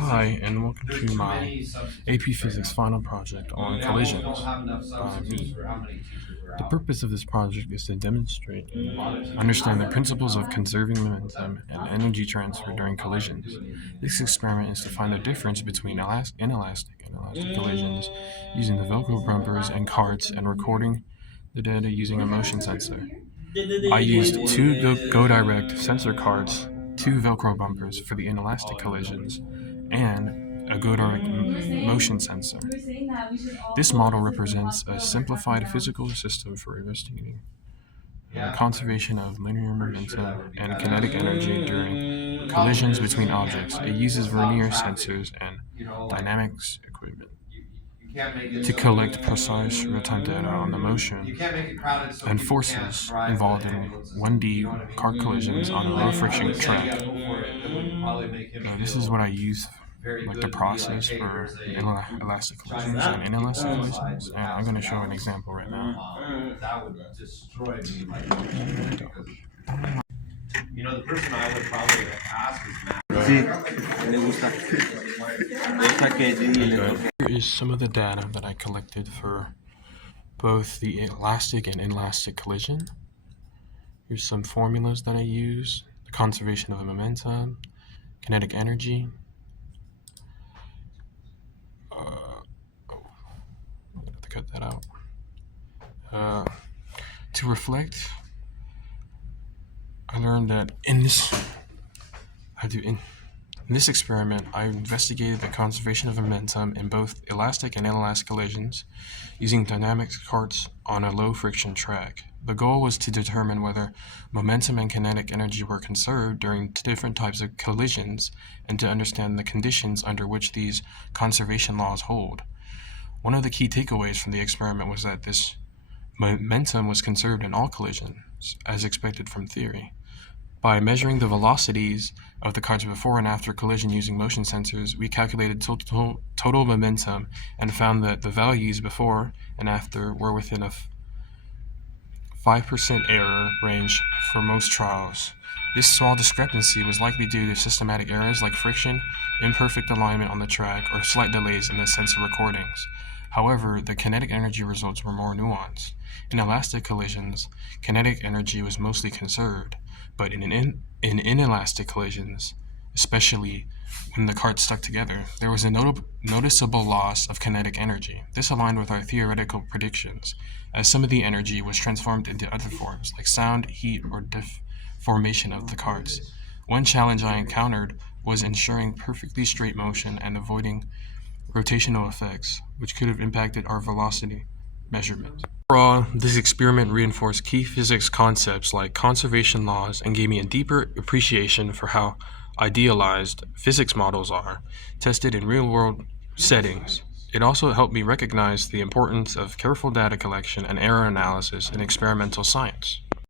Hi, and welcome to my AP Physics final project on collisions by me. The purpose of this project is to demonstrate and understand the principles of conserving momentum and energy transfer during collisions. This experiment is to find the difference between inelastic and elastic collisions using the Velcro bumpers and carts and recording the data using a motion sensor. I used two GoDirect sensor cards, two Velcro bumpers for the inelastic collisions, and a GoDirect motion sensor. This model represents a simplified physical system for investigating conservation of linear momentum and kinetic energy during collisions between objects. It uses vernier sensors and dynamics equipment to collect precise real-time data on the motion and forces involved in 1D car collisions on a low-friction track. This is what I use, like the process for elastic collisions and inelastic collisions, and I'm going to show an example right now. That would destroy me. Like, the person I would probably ask is Matt. Sí, le gusta. Deja que Didi le toque. Here is some of the data that I collected for both the elastic and inelastic collision. Here's some formulas that I use: the conservation of momentum, kinetic energy. I have to cut that out. To reflect, I learned that in this experiment, I investigated the conservation of momentum in both elastic and inelastic collisions using dynamics carts on a low-friction track. The goal was to determine whether momentum and kinetic energy were conserved during different types of collisions and to understand the conditions under which these conservation laws hold. One of the key takeaways from the experiment was that this momentum was conserved in all collisions, as expected from theory. By measuring the velocities of the carts before and after collision using motion sensors, we calculated total momentum and found that the values before and after were within a 5% error range for most trials. This small discrepancy was likely due to systematic errors like friction, imperfect alignment on the track, or slight delays in the sensor recordings. However, the kinetic energy results were more nuanced. In elastic collisions, kinetic energy was mostly conserved, but in inelastic collisions, especially when the carts stuck together, there was a noticeable loss of kinetic energy. This aligned with our theoretical predictions, as some of the energy was transformed into other forms, like sound, heat, or deformation of the carts. One challenge I encountered was ensuring perfectly straight motion and avoiding rotational effects, which could have impacted our velocity measurements. Overall, this experiment reinforced key physics concepts like conservation laws and gave me a deeper appreciation for how idealized physics models are, tested in real-world settings. It also helped me recognize the importance of careful data collection and error analysis in experimental science.